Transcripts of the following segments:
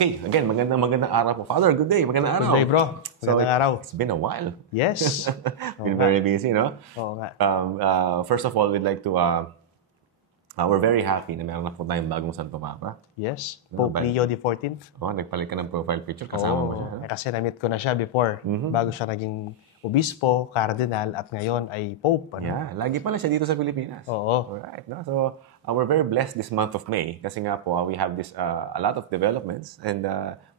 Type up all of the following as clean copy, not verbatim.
Okay, again, magandang araw po. Father, good day. Magandang araw. Good day, bro. Magandang araw. It's been a while. Yes. Been very busy, no? Oo nga. First of all, we'd like to... we're very happy na meron na po tayong bagong Santo Papa. Yes. Pope Leo XIV. Nagpalit ka ng profile picture. Kasama mo siya. Kasi na-meet ko na siya before. Bago siya naging obispo, cardinal, at ngayon ay Pope. Yeah, lagi pala siya dito sa Pilipinas. Oo. Alright, no? So, we're very blessed this month of May kasi nga po, we have this a lot of developments and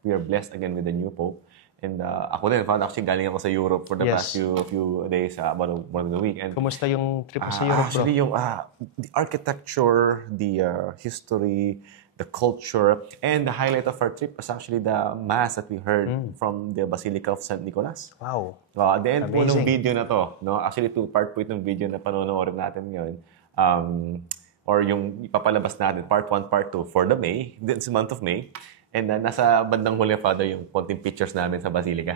we are blessed again with the new Pope. And ako din, actually galing ako sa Europe for the past few days, about one of the week. And kumusta yung trip mo sa Europe, bro? Actually, yung the architecture, the history, the culture, and the highlight of our trip was actually the mass that we heard from the Basilica of St. Nicholas. Wow. At the end po ng video na to, no? Actually, 2-part po itong video na panonoorin natin ngayon. Or yung ipapalabas natin, part 1, part 2 for the May, this month of May. And nasa bandang huli, Father, yung konting pictures namin sa Basilica.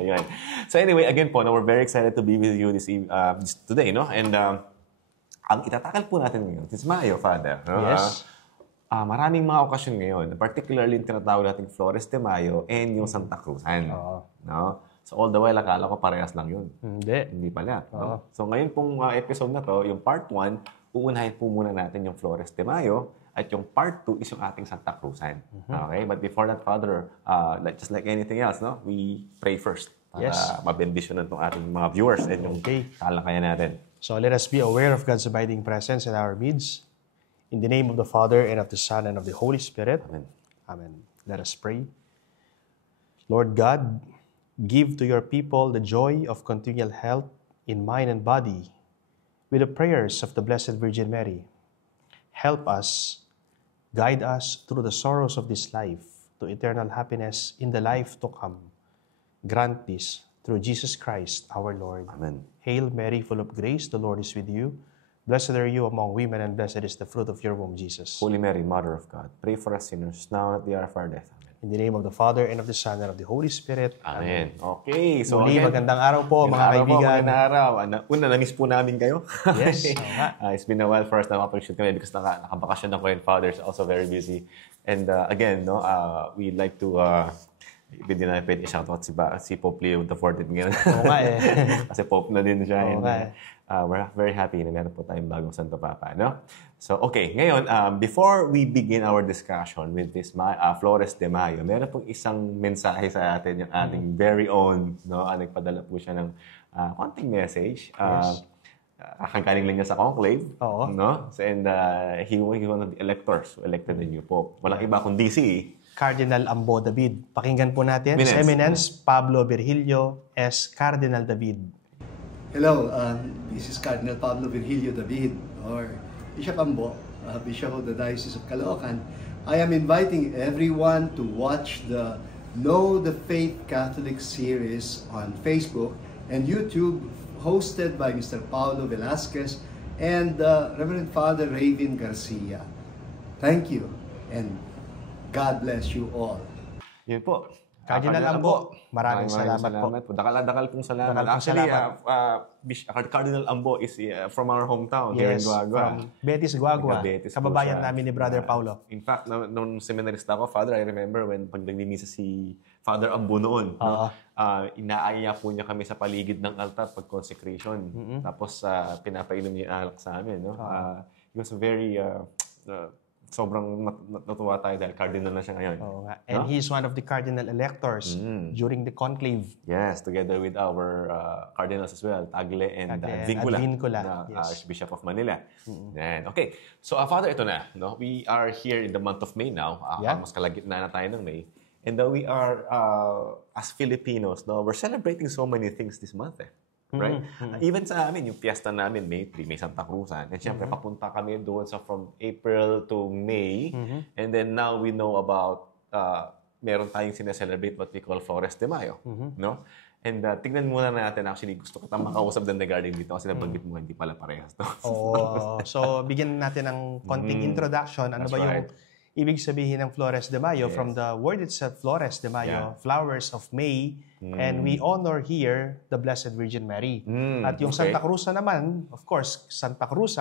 Ayan. So anyway, again po, no, we're very excited to be with you today, no? And ang itatakal po natin ngayon, since Mayo, Father. No? Yes. Maraming mga okasyon ngayon, particularly yung tinatawag nating Flores de Mayo and yung Santa Cruzan. No? So all the while, akala ko parehas lang yun. Hindi pala. No? So ngayon pong episode na to, yung part 1, uunahin po muna natin yung Flores de Mayo at yung part 2 is yung ating Santa Cruzan. Okay? But before that, Father, just like anything else, no? We pray first para mabendisyonan itong ating mga viewers and yung talakayan natin. So let us be aware of God's abiding presence in our midst. In the name of the Father, and of the Son, and of the Holy Spirit. Amen. Amen. Let us pray. Lord God, give to your people the joy of continual health in mind and body with the prayers of the Blessed Virgin Mary. Help us, guide us through the sorrows of this life to eternal happiness in the life to come. Grant this through Jesus Christ, our Lord. Amen. Hail Mary, full of grace, the Lord is with you. Blessed are you among women, and blessed is the fruit of your womb, Jesus. Holy Mary, Mother of God, pray for us sinners, now and at the hour of our death. Amen. In the name of the Father, and of the Son, and of the Holy Spirit. Amen. Okay. So Muli, magandang araw po, mga kaibigan. Magandang araw. Na-miss po namin kayo. Yes. It's been a while for us na mapag-shoot kami because nakabakasyon ako and Father's also very busy. And again, no, we'd like to... Hindi na pwede i-shoutout si Pope Leo XIV ngayon. Oo nga eh. Kasi Pope na din siya. Oo nga eh. We're very happy na meron po tayong bagong Santo Papa. No? So, okay. Ngayon, before we begin our discussion with this Flores de Mayo, meron pong isang mensahe sa atin, yung ating very own. No? Nagpadala po siya ng konting message. Kakagaling lang niya sa conclave. Oo. No? So, and he one of the electors who elected the new Pope. Walang iba kundi si Cardinal Ambo David. Pakinggan po natin. Eminence. His Eminence Pablo Virgilio S. Cardinal David. Hello, this is Cardinal Pablo Virgilio David, or Bishop Ambo, Bishop of the Diocese of Caloocan. I am inviting everyone to watch the Know the Faith Catholic series on Facebook and YouTube, hosted by Mr. Paulo Velasquez and Reverend Father Raven Garcia. Thank you, and God bless you all. Yun po. Cardinal Ambo, maraming salamat po. Dakal pong salamat. Dakal pong Actually, salamat. Cardinal Ambo is from our hometown here in Guagua. From Betis, Guagua. Betis po Kababayan siya. namin ni Brother Paulo. In fact, nung seminarista ako, Father, I remember when pag nagmimisa si Father Ambo noon, no? Inaaya po niya kami sa paligid ng altar pag consecration. Tapos pinapainom niya yung alak sa amin. No? He was very... sobrang natuwa tayo dahil cardinal na siya ngayon. Oo nga. And he's one of the cardinal electors during the conclave. Yes, together with our cardinals as well, Tagle and Advincula, Archbishop of Manila. And, okay, so Father, ito na. No? We are here in the month of May now. Mas kalagitnaan na tayo ng May. And we are, as Filipinos, no, we're celebrating so many things this month. Right? Even sa amin, yung fiesta namin, May 3, may Santa Cruzan. And syempre, papunta kami doon from April to May. And then now we know about, meron tayong sineselebrate what we call Flores de Mayo. No? And tignan muna natin, actually, gusto ko tayong makausap din regarding dito kasi nabanggit mo, hindi pala parehas. No? So, bigyan natin ng konting introduction. Ano ba yung ibig sabihin ng Flores de Mayo? From the word itself, Flores de Mayo, flowers of May. And we honor here the Blessed Virgin Mary. At yung Santa Cruzan naman, of course, Santa Cruz,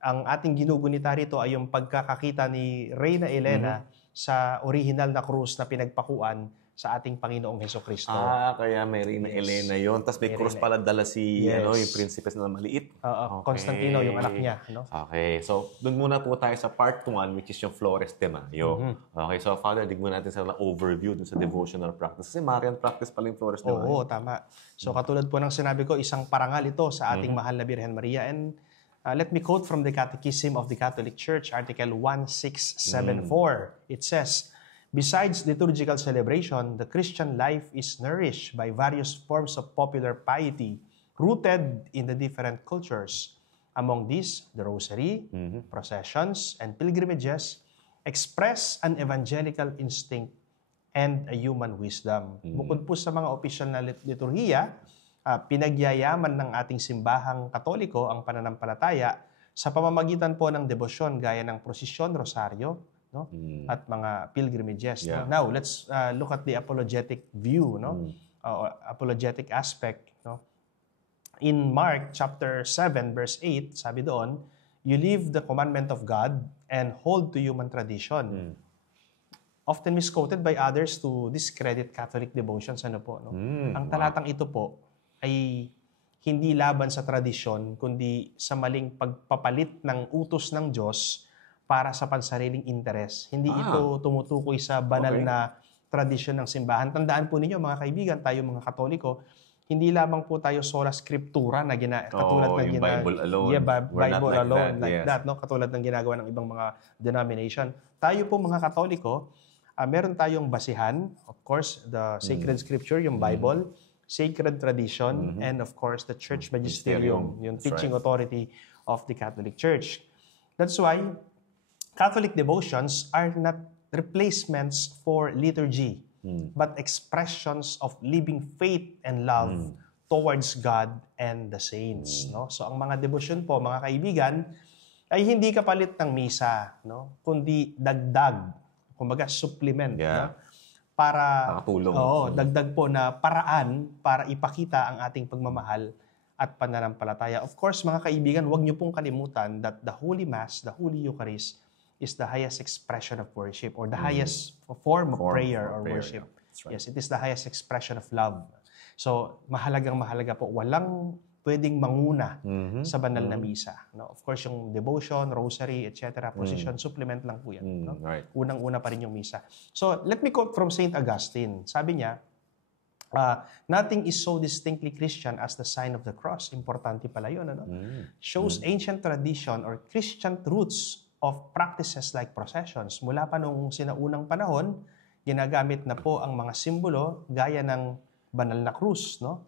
ang ating ginugunita rito ay yung pagkakakita ni Reyna Elena sa original na krus na pinagpakuan sa ating Panginoong Hesukristo. Kaya Mary na Elena yon. Tapos may krus pala dala si yung princess na maliit. Okay. Constantino, yung anak niya. No? Okay. So, doon muna po tayo sa part 1, which is yung Flores de Mayo. Okay. So, Father, dig muna natin sa overview dun sa devotional practice. Kasi Marian practice pala yung Flores de Mayo. Oo, tama. So, katulad po ng sinabi ko, isang parangal ito sa ating mahal na Birhen Maria. And let me quote from the Catechism of the Catholic Church, Article 1674. It says, besides liturgical celebration, the Christian life is nourished by various forms of popular piety rooted in the different cultures. Among these, the rosary, processions, and pilgrimages express an evangelical instinct and a human wisdom. Bukod po sa mga opisyal na liturhiya, pinagyayaman ng ating simbahang Katoliko ang pananampalataya sa pamamagitan po ng debosyon gaya ng prosesyon, rosaryo, no? At mga pilgrimages. Yeah. No? Now, let's look at the apologetic view, no? Apologetic aspect. No? In Mark chapter 7, verse 8, sabi doon, you leave the commandment of God and hold to human tradition. Often misquoted by others to discredit Catholic devotions. Ano po, no? Ang talatang ito po ay hindi laban sa tradisyon, kundi sa maling pagpapalit ng utos ng Diyos para sa pansariling interes. Hindi ito tumutukoy sa banal na tradisyon ng simbahan. Tandaan po ninyo, mga kaibigan, tayo mga Katoliko, hindi lamang po tayo sola scriptura na katulad ng Bible alone. Yeah, Bible alone, that, no? Katulad ng ginagawa ng ibang mga denomination. Tayo po mga Katoliko, meron tayong basihan, of course, the sacred scripture, yung Bible, sacred tradition, and of course, the church magisterium, yung teaching authority of the Catholic Church. That's why Catholic devotions are not replacements for liturgy, but expressions of living faith and love towards God and the saints. No? So ang mga devotion po, mga kaibigan, ay hindi kapalit ng misa, no? Kundi dagdag, kumbaga supplement, no? Para dagdag po na paraan para ipakita ang ating pagmamahal at pananampalataya. Of course, mga kaibigan, huwag niyo pong kalimutan that the Holy Mass, the Holy Eucharist, is the highest expression of worship or the highest form of prayer or worship. Yeah. Right. Yes, it is the highest expression of love. So, mahalaga po. Walang pwedeng manguna sa banal na misa. No? Of course, yung devotion, rosary, etc., procession, supplement lang po yan. No? Right. Unang-una pa rin yung misa. So, let me quote from St. Augustine. Sabi niya, nothing is so distinctly Christian as the sign of the cross. Importante pala yun. Ano? Shows ancient tradition or Christian roots of practices like processions. Mula pa nung sinaunang panahon, ginagamit na po ang mga simbolo gaya ng banal na krus, no?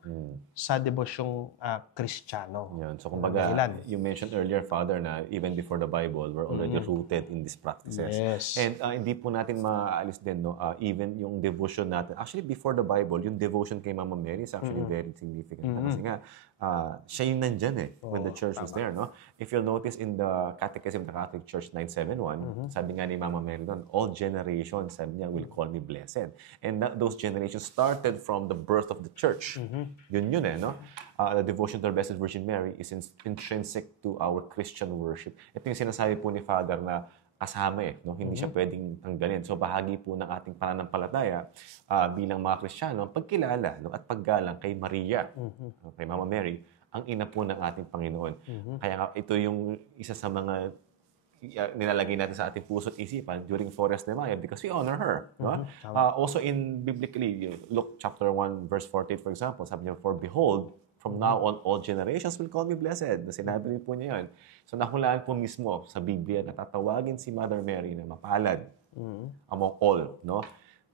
Sa debosyong Kristiyano. Yan. So, kumbaga, you mentioned earlier, Father, na even before the Bible, we're already rooted in these practices. Yes. And hindi po natin maaalis din, no? Even yung devotion natin. Actually, before the Bible, yung devotion kay Mama Mary is actually very significant. Kasi nga, siya yung nandyan when the church was there, no? If you'll notice in the Catechism of the Catholic Church 971, sabi nga ni Mama Mary doon, all generations, sabi niya, will call me blessed. And those generations started from the birth of the church. Yun no? The devotion to the Blessed Virgin Mary is intrinsic to our Christian worship. Ito yung sinasabi po ni Father na kasama no? Hindi siya pwedeng tanggalin. So, bahagi po ng ating pananampalataya bilang mga Kristiyano, ang pagkilala no? At paggalang kay Maria, kay Mama Mary, ang ina po ng ating Panginoon. Kaya ito yung isa sa mga nilalagay natin sa ating puso at isipan during Flores de Mayo because we honor her. No? Also in biblically, Luke chapter 1, verse 48, for example, sabi niya, for behold, from now on, all generations will call me blessed. Sinabi rin po niya yun. So nahulaan po mismo sa Biblia na tatawagin si Mother Mary na mapalad among all, no?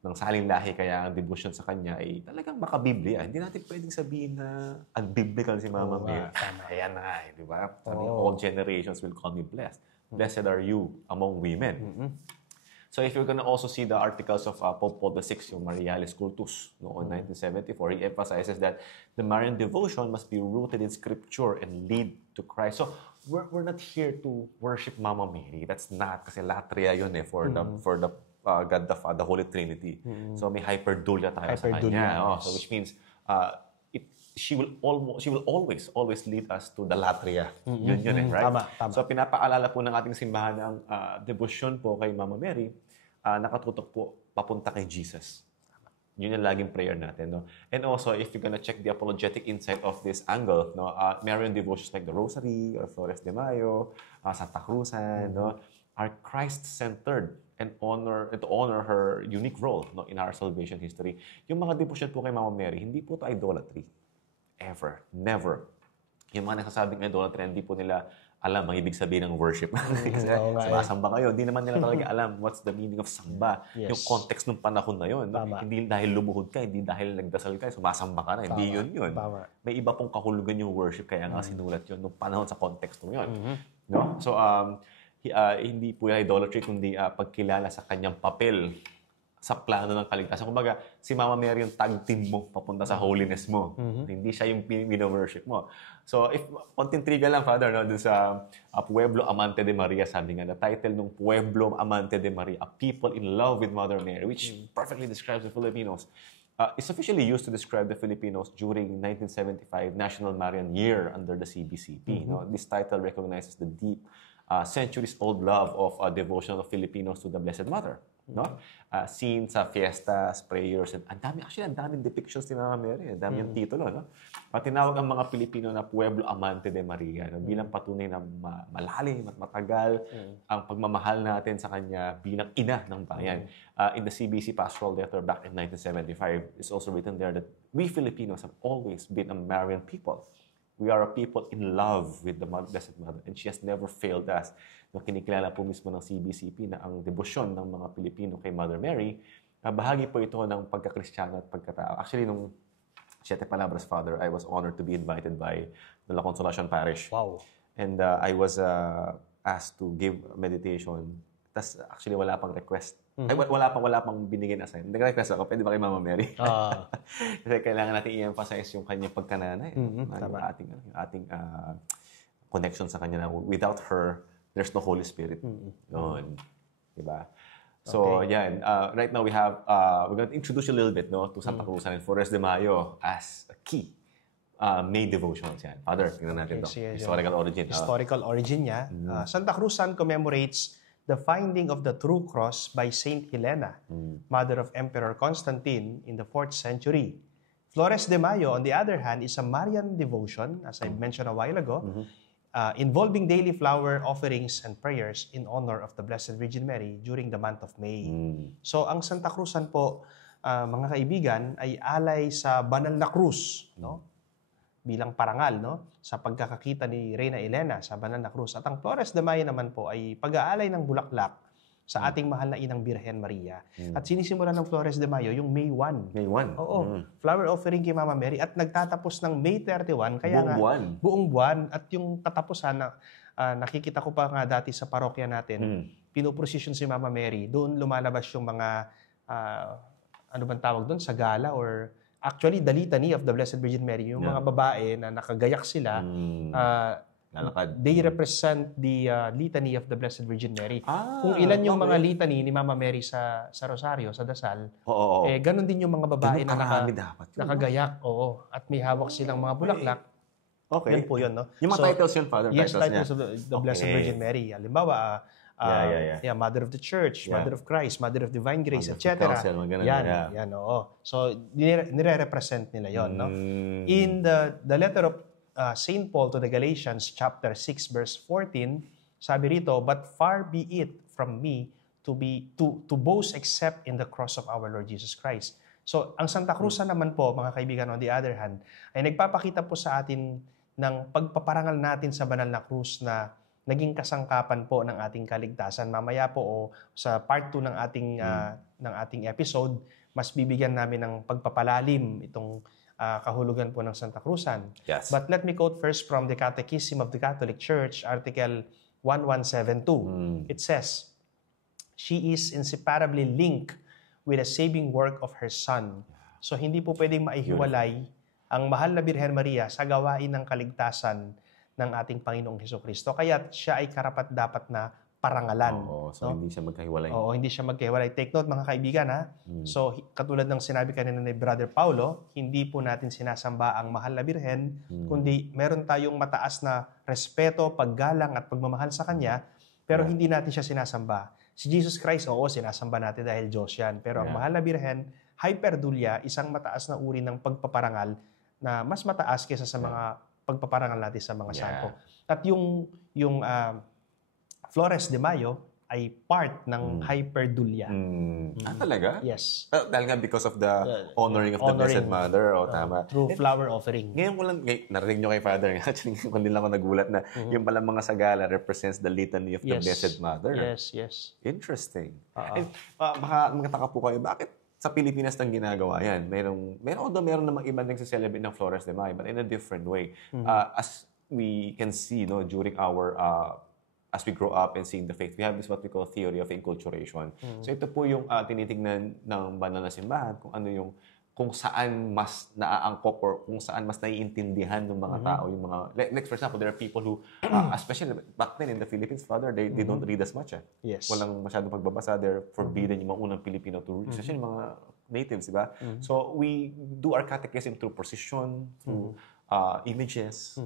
Ng saling lahi, kaya ang devotion sa kanya ay talagang makabiblia. Hindi natin pwedeng sabihin na unbiblical si Mama Mary. Ayan na, di ba? Sabi niya, all generations will call me blessed. Blessed are you among women. So if you're gonna also see the articles of Pope Paul VI, yung Marialis Cultus, noong 1974, he emphasizes that the Marian devotion must be rooted in Scripture and lead to Christ. So we're not here to worship Mama Mary. That's not, kasi latria yun for the God the Holy Trinity. So may hyperdulia tayo sa kanya. So which means she will always lead us to the latria. Yun right? Tama. So pinapaalala po ng ating simbahan ang devotion po kay Mama Mary nakatutok po papunta kay Jesus. Yun yung laging prayer natin, no? And also, if you're gonna check the apologetic insight of this angle, no, Marian devotions like the Rosary or Flores de Mayo, Santa Cruzan, no, are Christ-centered and to honor her unique role, no, in our salvation history. Yung mga devotion po kay Mama Mary, hindi po ito idolatry. Ever. Never. Yung mga nagsasabing idolatry, hindi po nila alam ang ibig sabihin ng worship. Kasi sumasamba kayo, hindi naman nila talaga alam what's the meaning of samba. Yes. Yung context ng panahon na yun. No? Hindi dahil lumuhod ka, hindi dahil nagdasal ka, sumasamba ka na. Hindi yun. May iba pong kahulugan yung worship, kaya nga sinulat yun nung panahon sa context mo yun. No? So, hindi po yung idolatry, kundi pagkilala sa kanyang papel sa plano ng kaligtasan. Kumbaga, si Mama Mary yung tag team mo papunta sa holiness mo. Hindi siya yung worship mo. So, if konting trivia lang, Father, no, dun sa Pueblo Amante de Maria, sabi nga, the title ng Pueblo Amante de Maria, a people in love with Mother Mary, which perfectly describes the Filipinos, is officially used to describe the Filipinos during 1975 National Marian Year under the CBCP. No? This title recognizes the deep, centuries-old love of devotion of Filipinos to the Blessed Mother. No? Seen sa fiestas, prayers, and ang daming depictions ni Mama Mary. Ang dami yung titulo, no? Tinawag ang mga Pilipino na Pueblo Amante de Maria, no? Bilang patunay na malalim at matagal ang pagmamahal natin sa kanya bilang ina ng bayan. In the CBC Pastoral Letter back in 1975, it's also written there that we Filipinos have always been a Marian people. We are a people in love with the Blessed Mother, and she has never failed us. No, kinikilala po mismo ng CBCP na ang debosyon ng mga Pilipino kay Mother Mary, bahagi po ito ng pagkakristyano at pagkatao. Actually, nung Siete Palabras, Father, I was honored to be invited by the La Consolacion Parish. Wow. And I was asked to give meditation. Tapos actually wala pang request. Ay, wala pang binigay na sign. Nag-request ako, pwede ba kay Mama Mary? Kasi kailangan natin i-emphasize yung kanyang pagkananay. Yung ating connection sa kanya na without her, there's no Holy Spirit. Yun. Diba? So, yan. Right now, we're going to introduce you a little bit, no, to Santa Cruzan and Flores de Mayo as a key May devotions yan. Father, tingnan natin ito. Historical origin. Historical origin niya. Santa Cruzan commemorates the finding of the true cross by Saint Helena, mother of Emperor Constantine in the 4th century. Flores de Mayo, on the other hand, is a Marian devotion, as I mentioned a while ago, involving daily flower offerings and prayers in honor of the Blessed Virgin Mary during the month of May. So, ang Santa Cruzan po, mga kaibigan, ay alay sa banal na krus, no? Bilang parangal, no, sa pagkakakita ni Reyna Elena sa banal na krus. At ang Flores de Mayo naman po ay pag-aalay ng bulaklak sa ating mahal na Inang Birhen Maria. At sinisimulan ng Flores de Mayo yung May 1. May 1? Oo. Flower offering kay Mama Mary at nagtatapos ng May 31. Kaya buong buwan. At yung katapusan na nakikita ko pa nga dati sa parokya natin, pinuprosesyon si Mama Mary. Doon lumalabas yung mga, ano bang tawag doon? Sa gala or actually, the litany of the Blessed Virgin Mary, yung mga babae na nakagayak sila, they represent the litany of the Blessed Virgin Mary. Kung ilan yung mga litany ni Mama Mary sa Rosario, sa Dasal, ganun din yung mga babae na nakagayak. At may hawak silang mga bulaklak. Okay. Yan po yun, no? Yung mga titles yun, Father? Yes, titles of the Blessed Virgin Mary. Halimbawa, Mother of the Church, Mother of Christ, Mother of Divine Grace, etc. Yan, oo. So, nire-represent nila yon, no? In the letter of St. Paul to the Galatians, chapter 6, verse 14, sabi rito, "But far be it from me to boast except in the cross of our Lord Jesus Christ." So, ang Santa Cruzan naman po, mga kaibigan, on the other hand, ay nagpapakita po sa atin ng pagpaparangal natin sa banal na krus na naging kasangkapan po ng ating kaligtasan. Mamaya po sa part 2 ng ating episode, mas bibigyan namin ng pagpapalalim itong kahulugan po ng Santa Cruzan. Yes. But let me quote first from the Catechism of the Catholic Church, Article 1172. It says, "She is inseparably linked with the saving work of her Son." So hindi po pwedeng maihiwalay ang mahal na Birhen Maria sa gawain ng kaligtasan ng ating Panginoong Hesukristo. Kaya siya ay karapat-dapat na parangalan. So hindi siya magkahiwalay. Hindi siya magkahiwalay. Take note, mga kaibigan, ha? So, katulad ng sinabi kanina ni Brother Paulo, hindi po natin sinasamba ang mahal na Birhen, kundi meron tayong mataas na respeto, paggalang at pagmamahal sa Kanya, pero hindi natin siya sinasamba. Si Jesus Christ, oo, sinasamba natin dahil Diyos yan. Pero ang Mahal na Birhen, hyperdulia, isang mataas na uri ng pagpaparangal na mas mataas kaysa sa mga pagpaparangal natin sa mga santo. At yung Flores de Mayo ay part ng hyperdulia. Talaga? Yes. Dahil nga because of the honoring of the Blessed Mother. Tama. Through flower offering. Ngayon ko lang, narinig nyo kay Father, actually, kung lang ako nagulat na yung pala mga sagala represents the litany of the Blessed Mother. Yes. Interesting. And, baka magkataka po kayo, bakit sa Pilipinas nang ginagawa yan? Meron namang iba nagsiselebrate ng Flores de Mayo, but in a different way. As we can see, during our as we grow up and seeing the faith, we have this what we call theory of enculturation. So ito po yung tinitingnan ng banal na simbahan kung saan mas naaangkop or kung saan mas naiintindihan ng mga tao yung mga like for example, there are people who especially back then in the Philippines, Father, they don't read as much. Yes. Walang masyadong pagbabasa, they're forbidden yung mga unang Pilipino to read, especially yung mga natives, di ba? So we do our catechism through procession, through images.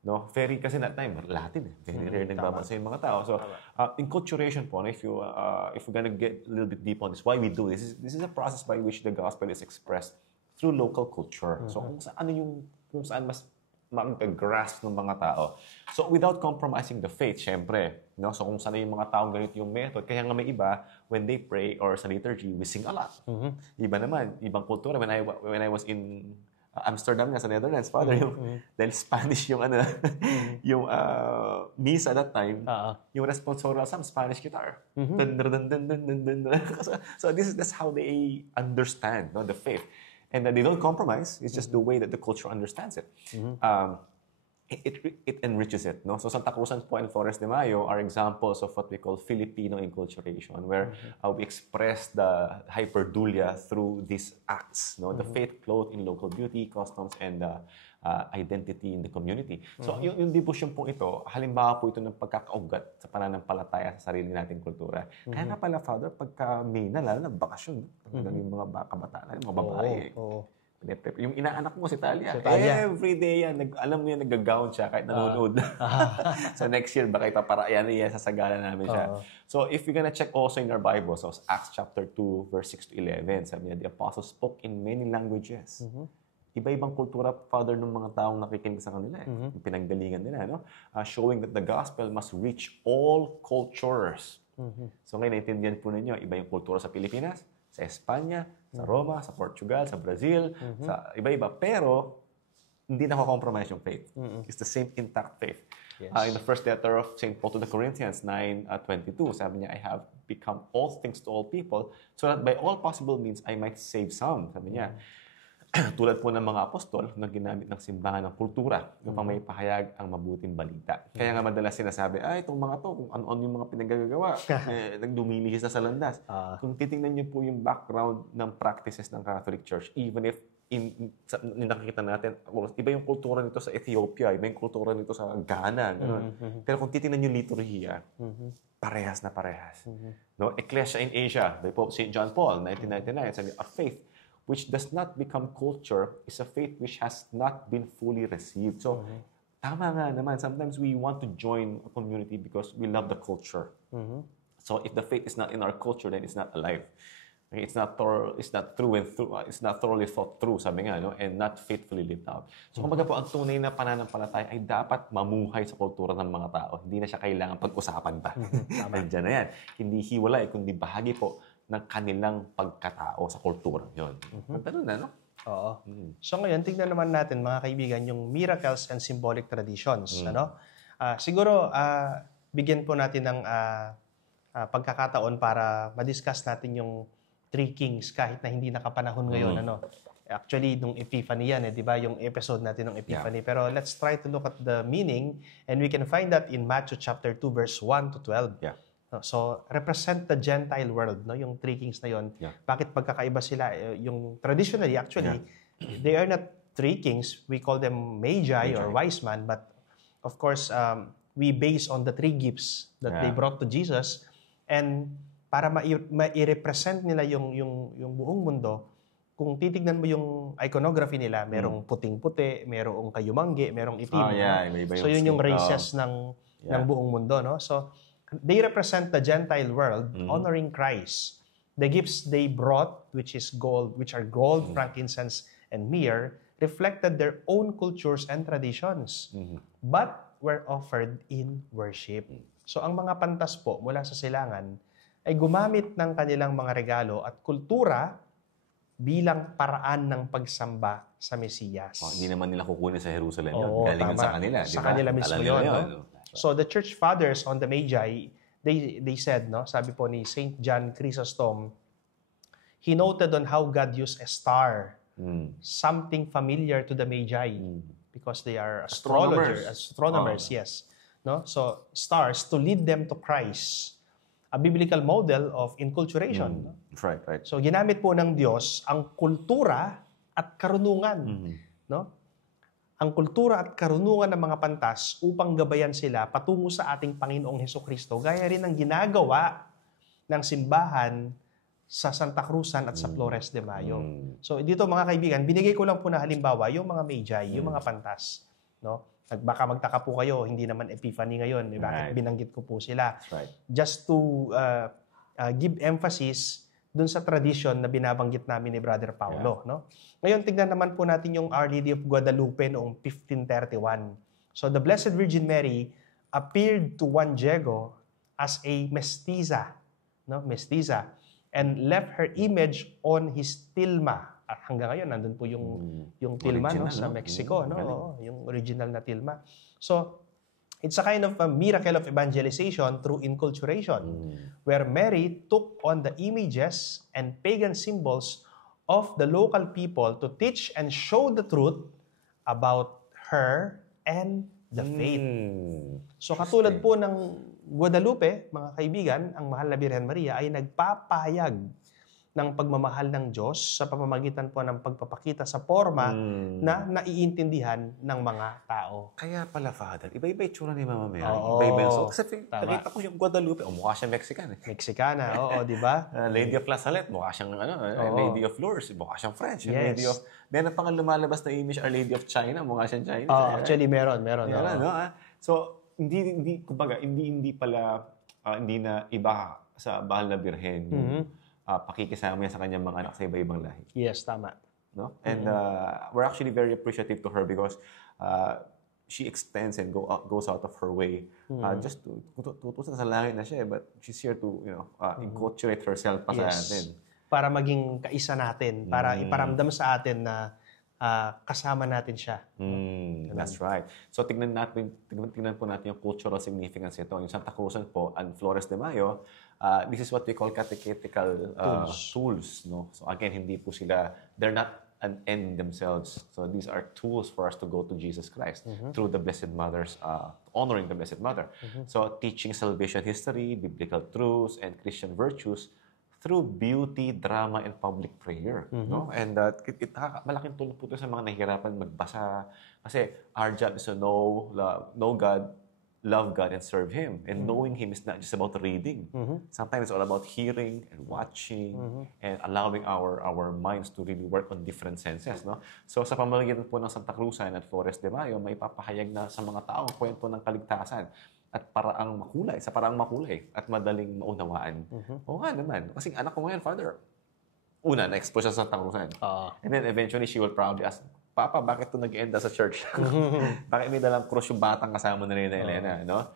No, very kasi that time Latin very rare nagbabasa yung mga tao. So enculturation po, if we're gonna get a little bit deep on this, why we do this is a process by which the gospel is expressed through local culture. So kung saan mas mag-grasp ng mga tao. So without compromising the faith, syempre, no? So kung saan yung mga taong ganito yung method, kaya nga may iba when they pray or sa liturgy, we sing a lot. Iba naman, ibang kultura. When I was in Amsterdam nga sa Netherlands, Father, dahil Spanish yung yung misa at that time, yung responsorial psalm, Spanish guitar. So that's how they understand the faith. And they don't compromise. It's just the way that the culture understands it. It enriches it. No? So Santa Cruzan po and Flores de Mayo are examples of what we call Filipino enculturation, where we express the hyperdulia through these acts. No? The faith clothed in local beauty, customs, and identity in the community. So yung devotion po ito, halimbawa po ito ng pagkakaugat sa pananampalataya sa sarili nating kultura. Kaya nga pala, Father, pagka May na, lalo na bakasyon, yung mga kabataan, yung mga babae. Yung inaanak mo si Talia. Every day yan, alam mo yan, nag-gown siya kahit nanonood. So next year, baka ipaparayan niya, sasagala namin siya. So if you're gonna check also in our Bible, so Acts chapter 2, verse 6 to 11, sabi niya, the apostles spoke in many languages. Iba-ibang kultura, Father, ng mga taong nakikinig sa kanila. Yung pinanggalingan nila, no? Showing that the gospel must reach all cultures. So ngayon, naintindihan po ninyo, iba yung kultura sa Pilipinas, sa Espanya, sa Roma, sa Portugal, sa Brazil, sa iba-iba. Pero, hindi na-compromise yung faith. It's the same intact faith. Yes. In the first letter of St. Paul to the Corinthians, 9:22, sabi niya, I have become all things to all people, so that by all possible means I might save some. Sabi niya, tulad po ng mga apostol na ginamit ng simbahan ng kultura upang may pahayag ang mabuting balita. Kaya nga madalas sinasabi, itong mga to, kung ano yung mga pinagagawa, nagdumilihis na sa landas. Kung titingnan niyo po yung background ng practices ng Catholic Church, even if nakikita natin, iba yung kultura nito sa Ethiopia, iba yung kultura nito sa Ghana, gano'n. Pero kung titingnan yung liturhiya, parehas na parehas. No? Ecclesia in Asia, by Pope St. John Paul, 1999, sabi, a faith which does not become culture is a faith which has not been fully received. So, tama nga naman. Sometimes we want to join a community because we love the culture. So, if the faith is not in our culture, then it's not alive. Okay, it's not thoroughly thought through, sabi nga, no? And not faithfully lived out. So, kumbaga po, ang tunay na pananampalataya ay dapat mamuhay sa kultura ng mga tao. Hindi na siya kailangan pag-usapan pa. Nandiyan na yan. Hindi hiwalay, kundi bahagi po ng kanilang pagkatao sa kultura. Yun. Ganun na, no? Oo. So ngayon, tignan naman natin, mga kaibigan, yung miracles and symbolic traditions. Siguro, bigyan po natin ng pagkakataon para madiscuss natin yung Three Kings kahit na hindi nakapanahon ngayon. Actually, nung Epiphany yan, di ba? Yung episode natin ng Epiphany. Pero let's try to look at the meaning, and we can find that in Matthew chapter 2, verse 1 to 12. So, represent the Gentile world, no? Yung Three Kings na yon. Bakit pagkakaiba sila? Yung traditionally, actually, they are not Three Kings. We call them Magi or wise man. But, of course, we base on the three gifts that they brought to Jesus. And para ma-represent nila yung buong mundo, kung titignan mo yung iconography nila, merong puting-puti, merong kayumanggi, merong itim. So, yun yung races ng buong mundo, no? So, they represent the Gentile world honoring Christ. The gifts they brought, which are gold, frankincense, and myrrh, reflected their own cultures and traditions, but were offered in worship. So ang mga pantas po mula sa silangan ay gumamit ng kanilang mga regalo at kultura bilang paraan ng pagsamba sa Mesiyas. Hindi naman nila kukunin sa Jerusalem yun. Galing sa kanila. Sa kanila mismo yun. No? So the church fathers on the Magi, they said, no, sabi po ni Saint John Chrysostom, he noted on how God used a star, something familiar to the Magi, because they are astronomers, yes. No? So stars to lead them to Christ. A biblical model of inculturation. No? Right. So ginamit po ng Diyos ang kultura at karunungan, no? Ang kultura at karunungan ng mga pantas upang gabayan sila patungo sa ating Panginoong Hesukristo, gaya rin ng ginagawa ng simbahan sa Santa Cruzan at sa Flores de Mayo. So dito mga kaibigan, binigay ko lang po na halimbawa yung mga Magi, yung mga pantas, no? Baka magtaka po kayo, hindi naman Epiphany ngayon, bakit binanggit ko po sila? Right. Just to give emphasis dun sa tradition na binabanggit namin ni Brother Paulo, no? Ngayon, tignan naman po natin yung Our Lady of Guadalupe noong 1531. So, the Blessed Virgin Mary appeared to Juan Diego as a mestiza, no? Mestiza, and left her image on his tilma. At hanggang ngayon, nandun po yung tilma, original, no? Sa Mexico, no? Yung original na tilma. So, it's a kind of a miracle of evangelization through inculturation, where Mary took on the images and pagan symbols of the local people to teach and show the truth about her and the faith. So katulad po ng Guadalupe, mga kaibigan, ang mahal na Birhen Maria ay nagpapahayag ng pagmamahal ng Diyos sa pamamagitan po ng pagpapakita sa forma na naiintindihan ng mga tao. Kaya pala, Father, iba-iba yung tsura ni Mama Mary. Iba-iba yung so, kasi nakita ko yung Guadalupe, mukha siyang Mexican. Mexicana, oo, di ba? Lady of La Salette, mukha siyang Lady of Lourdes, mukha siyang French. Yes. Lady of, meron pang lumalabas na image, Our Lady of China, mukha siyang Chinese. Actually, meron. No? So, hindi pala, hindi na iba sa Bahal na Birhen. Pakikisama niya sa kanyang mga anak sa iba-ibang lahi. Yes, tama. No? And we're actually very appreciative to her because she extends and goes out of her way just to tutusan sa langit na siya, but she's here to enculturate herself pa sa atin. Para maging kaisa natin, para iparamdam sa atin na kasama natin siya. That's right. So tignan po natin yung cultural significance nito. Yung Santa Cruzan po and Flores de Mayo, this is what we call catechetical tools. No? So again, hindi po sila, they're not an end themselves. So these are tools for us to go to Jesus Christ through the Blessed Mother's, honoring the Blessed Mother. So teaching salvation history, biblical truths, and Christian virtues through beauty, drama, and public prayer. No? And malaking tulong po ito sa mga nahihirapan magbasa. Kasi our job is to know God, love God, and serve Him. And knowing Him is not just about reading. Sometimes it's all about hearing and watching and allowing our minds to really work on different senses. No? So sa pamamagitan po ng Santa Cruzan at Flores de Mayo, may papahayag na sa mga tao ang kwento ng kaligtasan at sa paraang makulay at madaling maunawaan. Oo nga naman. Kasi anak ko ngayon, Father, una, na-expose siya sa Santa Cruzan. And then eventually, she will probably ask, Papa, bakit ito nag-enda sa church? Bakit may dalang krus yung batang kasama na rin na Elena? No?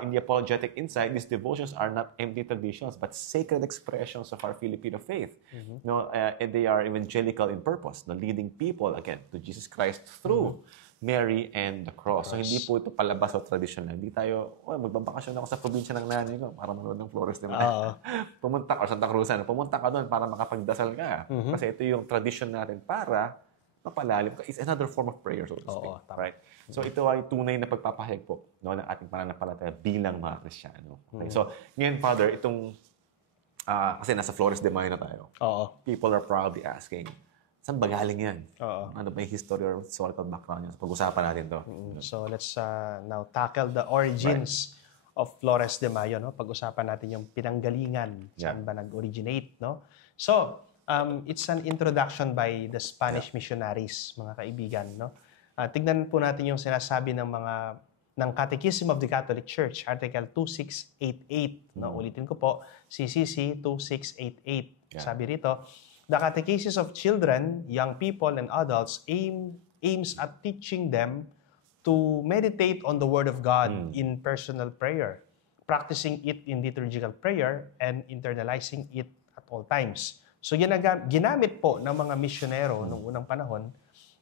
In the apologetic insight, these devotions are not empty traditions, but sacred expressions of our Filipino faith. No? And they are evangelical in purpose, no? Leading people, again, to Jesus Christ through Mary and the cross. So, hindi po ito palabas sa tradition lang. Hindi tayo, magbabakasyon ako sa probinsya ng nanay ko para manood ng Flores de Mayo. Pumunta ka, Santa Cruzan, pumunta ka doon para makapagdasal ka. Kasi ito yung tradition natin para mapalalim ka. It's another form of prayer, so to speak. Right? So, ito ay tunay na pagpapahayag po ng ating pananampalataya bilang mga Kristiyano. Okay? So, ngayon, Father, itong, kasi nasa Flores de Mayo na tayo. People are probably asking, saan ba galing yan? Ano ba yung history or historical background yan? Pag-usapan natin to. So let's now tackle the origins of Flores de Mayo. No? Pag-usapan natin yung pinanggalingan. Saan ba nag-originate? No? So, it's an introduction by the Spanish missionaries, mga kaibigan. No? Tignan po natin yung sinasabi ng mga ng Catechism of the Catholic Church, Article 2688. No, ulitin ko po, CCC 2688. Sabi rito, the catechesis of children, young people, and adults aims at teaching them to meditate on the Word of God in personal prayer, practicing it in liturgical prayer, and internalizing it at all times. So ginamit po ng mga misyonero noong unang panahon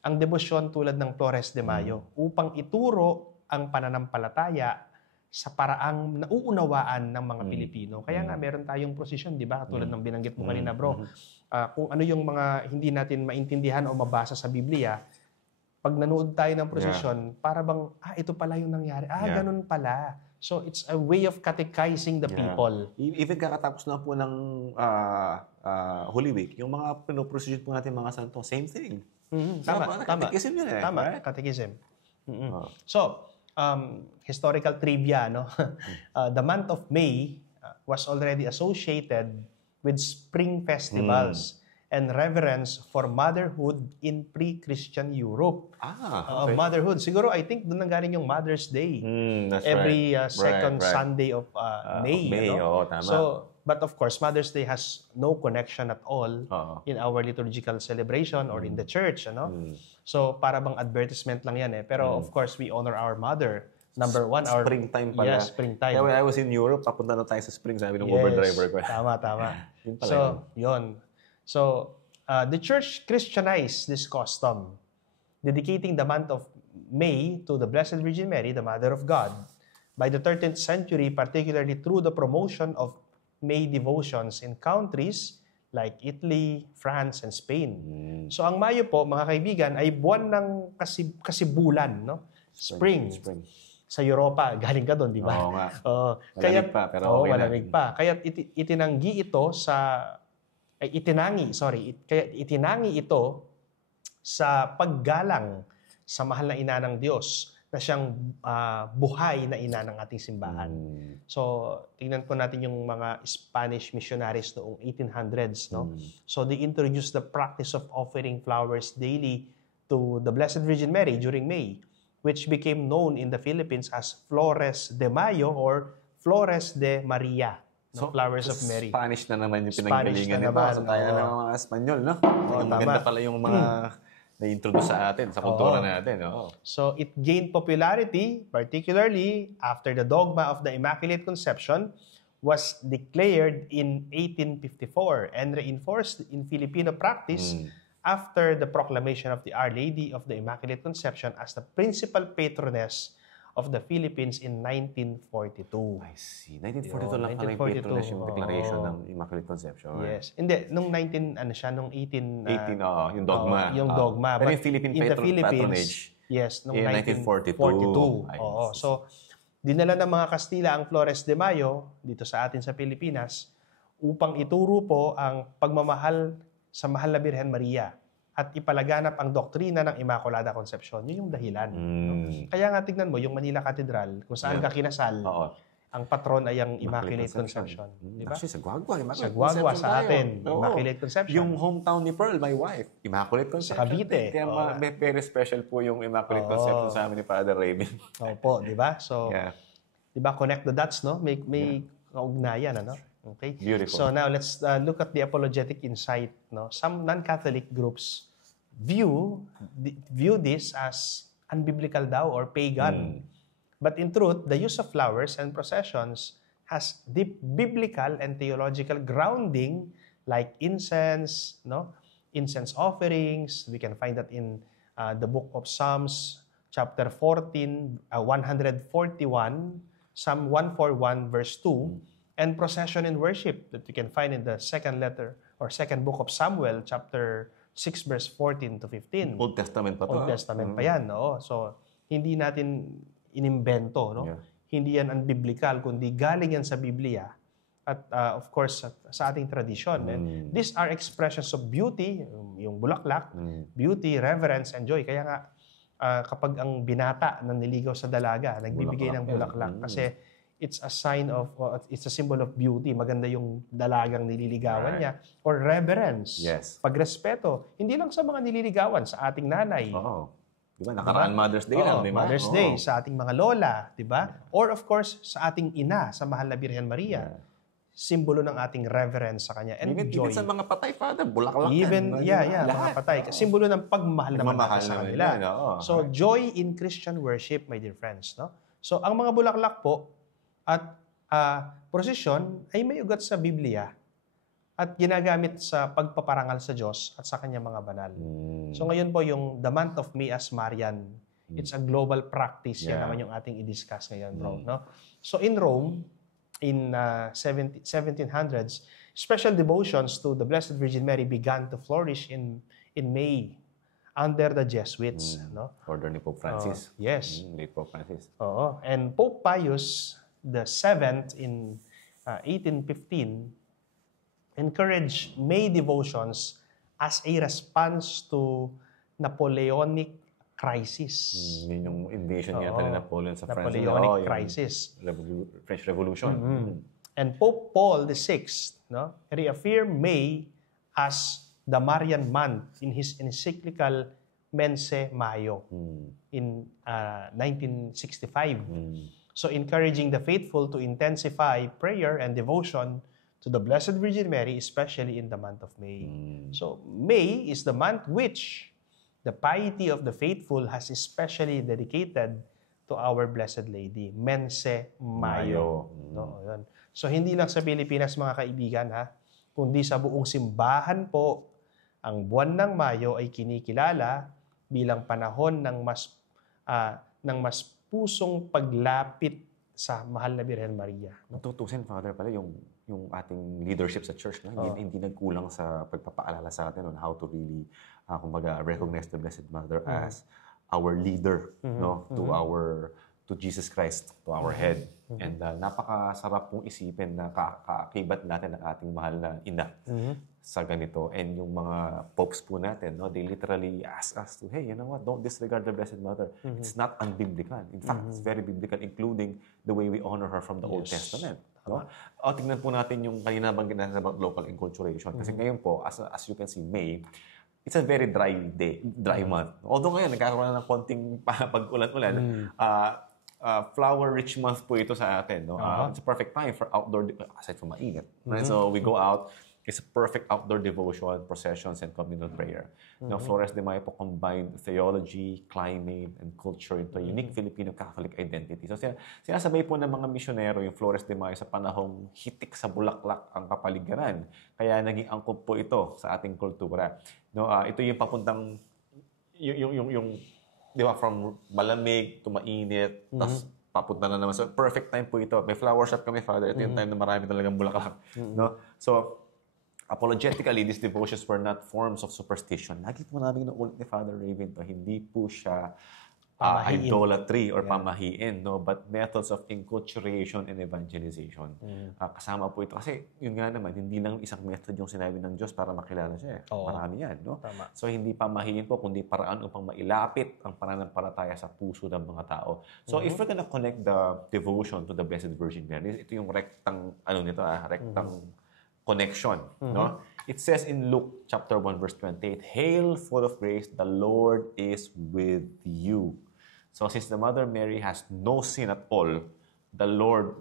ang debosyon tulad ng Flores de Mayo upang ituro ang pananampalataya sa paraang nauunawaan ng mga Pilipino. Kaya nga meron tayong prosesyon, di ba? Tulad ng binanggit mo kanina, bro. Kung ano yung mga hindi natin maintindihan o mabasa sa Biblia, pag nanood tayo ng prosesyon, para bang, ito pala yung nangyari. Ganun pala. So, it's a way of catechizing the people. Even kakatapos na po ng Holy Week, yung mga pinoprosesyon po natin mga santo, same thing. Tama. Catechism yun Tama, right? Catechism. So, historical trivia, no? The month of May was already associated with spring festivals and reverence for motherhood in pre-Christian Europe. Okay. Motherhood. Siguro, I think doon nanggaling yung Mother's Day. That's Every right. second Sunday of May. Tama. So, but of course, Mother's Day has no connection at all in our liturgical celebration or in the church. So, para bang advertisement lang yan eh. Pero of course, we honor our mother. Number one, our... Springtime pala. Yes, springtime. Kaya when I was in Europe, papunta na tayo sa spring, sabi ng Uber driver ko. Tama. Yun pala So, yun. So, the church Christianized this custom, dedicating the month of May to the Blessed Virgin Mary, the Mother of God. By the 13th century, particularly through the promotion of May devotions in countries like Italy, France, and Spain. So, ang Mayo po, mga kaibigan, ay buwan ng kasibulan, no? Spring. Sa Europa, galing ka doon, di ba? Oo nga. Kaya, malamig pa, pero okay malamig pa. Kaya itinanggi ito itinangi ito sa paggalang sa mahal na ina ng Diyos na siyang buhay na ina ng ating simbahan. So, tingnan po natin yung mga Spanish missionaries noong 1800s, no? So, they introduced the practice of offering flowers daily to the Blessed Virgin Mary during May, which became known in the Philippines as Flores de Mayo or Flores de Maria. So, Flowers of Mary. Spanish na naman yung pinanggalingan nito. So, tayo na ng mga Espanyol, no? Maganda pala yung mga na-introduce sa atin, sa kultura natin. So, it gained popularity, particularly after the dogma of the Immaculate Conception was declared in 1854 and reinforced in Filipino practice after the proclamation of the Our Lady of the Immaculate Conception as the principal patroness of the Philippines in 1942. I see. 1942 lang pala yung patroness yung declaration ng Immaculate Conception. Yes. Hindi, nung 18... yung dogma. Yung dogma. Pero yung Philippine patronage. Yes, nung 1942. So, dinala ng mga Kastila ang Flores de Mayo dito sa atin sa Pilipinas upang ituro po ang pagmamahal sa Mahal na Birhen Maria at ipalaganap ang doktrina ng Immaculada Conception. Yun yung dahilan. No? Kaya nga tignan mo, yung Manila Cathedral, kung saan ka kinasal, ang patron ay ang Immaculate Conception. Diba? Actually, sa Guagua. Sa Guagua, sa atin. Immaculate Conception. Yung hometown ni Pearl, my wife, Immaculate Conception. Sa Cavite. Kaya very special po yung Immaculate Conception sa amin ni Father Raven. Opo, di ba? So, di ba, connect the dots, no? May kaugnayan, ano? Okay. Beautiful. So now let's look at the apologetic insight. No, some non-Catholic groups view this as unbiblical daw or pagan, but in truth, the use of flowers and processions has deep biblical and theological grounding, like incense, incense offerings. We can find that in the book of Psalms, chapter 141, Psalm 141, verse 2. And procession and worship that we can find in the second book of Samuel, chapter 6, verse 14 to 15. Old Testament pa to. Old Testament pa yan, no? So, hindi natin inimbento, no? Hindi yan unbiblical, kundi galing yan sa Biblia. At of course, sa ating tradisyon. And these are expressions of beauty, yung bulaklak, beauty, reverence, and joy. Kaya nga, kapag ang binata na niligaw sa dalaga, nagbibigay ng bulaklak. Kasi it's a sign of, it's a symbol of beauty. Maganda yung dalagang nililigawan niya. Or reverence. Yes. Pagrespeto. Hindi lang sa mga nililigawan, sa ating nanay. Di ba? Nakaraan Mother's Day lang, di ba? Mother's Day sa ating mga lola, di ba? Or of course, sa ating ina, sa Mahal na Birhen Maria. Simbolo ng ating reverence sa Kanya and joy. Even sa mga patay, Father, bulaklak even, mga patay. Simbolo ng pagmahal naman natin sa kanila. So, joy in Christian worship, my dear friends. No? So, ang mga bulaklak po at prosesyon ay may ugat sa Biblia at ginagamit sa pagpaparangal sa Diyos at sa Kanyang mga banal. So, ngayon po yung the month of May as Marian, it's a global practice. Yan naman yung ating i-discuss ngayon, bro. No? So, in Rome, in 1700s, special devotions to the Blessed Virgin Mary began to flourish in May under the Jesuits. No? Order ni Pope Francis. Yes. Late Pope Francis. Oo. And Pope Pius VII in 1815 encouraged May devotions as a response to Napoleonic crisis. Yun yung invasion niya ni Napoleon sa France. Napoleonic crisis. French Revolution. And Pope Paul VI reaffirmed May as the Marian month in his encyclical Mense Mayo in 1965. So encouraging the faithful to intensify prayer and devotion to the Blessed Virgin Mary, especially in the month of May. So May is the month which the piety of the faithful has especially dedicated to our Blessed Lady, Mense Mayo. No, yun. So, hindi lang sa Pilipinas, mga kaibigan, kundi sa buong simbahan po, ang buwan ng Mayo ay kinikilala bilang panahon ng mas pusong paglapit sa Mahal na Birhen Maria. Tutusin, Father, pala yung ating leadership sa church, hindi nagkulang sa pagpapaalala sa atin on how to really recognize the Blessed Mother as our leader, to Jesus Christ, to our head. And napakasarap pong isipin na kaakibat natin ang ating mahal na ina sa ganito. And yung mga popes po natin, they literally ask us to, hey, you know what, don't disregard the Blessed Mother. It's not unbiblical. In fact, it's very biblical, including the way we honor her from the Old Testament. No? Tingnan po natin yung kanina banggit natin about local enculturation. Kasi ngayon po, as you can see, May, it's a very dry month. Although ngayon, nagkakaroon na ng konting pag-ulan-ulan, flower-rich month po ito sa atin. No? It's a perfect time for outdoor, aside from mainit. Right? So we go out, it's a perfect outdoor devotion, processions, and communal prayer. Now, Flores de Mayo po combined theology, climate, and culture into a unique Filipino Catholic identity. So sinasabay po ng mga misyonero yung Flores de Mayo sa panahong hitik sa bulaklak ang kapaligiran. Kaya naging angkop po ito sa ating kultura. No, ito yung papuntang yung di ba, from malamig to mainit, tapos papunta na naman. So perfect time po ito. May flower shop kami, Father. Ito yung time na marami talagang bulaklak. No? So apologetically, these devotions were not forms of superstition. Lagi po namin naulit ni Father Raven to, hindi po siya idolatry or pamahiin, no? But methods of enculturation and evangelization. Kasama po ito. Kasi yun nga naman, hindi lang isang method yung sinabi ng Diyos para makilala siya. Marami yan. No? So hindi pamahiin po, kundi paraan upang mailapit ang pananampalataya sa puso ng mga tao. So if we're gonna connect the devotion to the Blessed Virgin Mary, ito yung rectang connection. No? It says in Luke chapter 1 verse 28, "Hail, full of grace, the Lord is with you." So since the Mother Mary has no sin at all, the Lord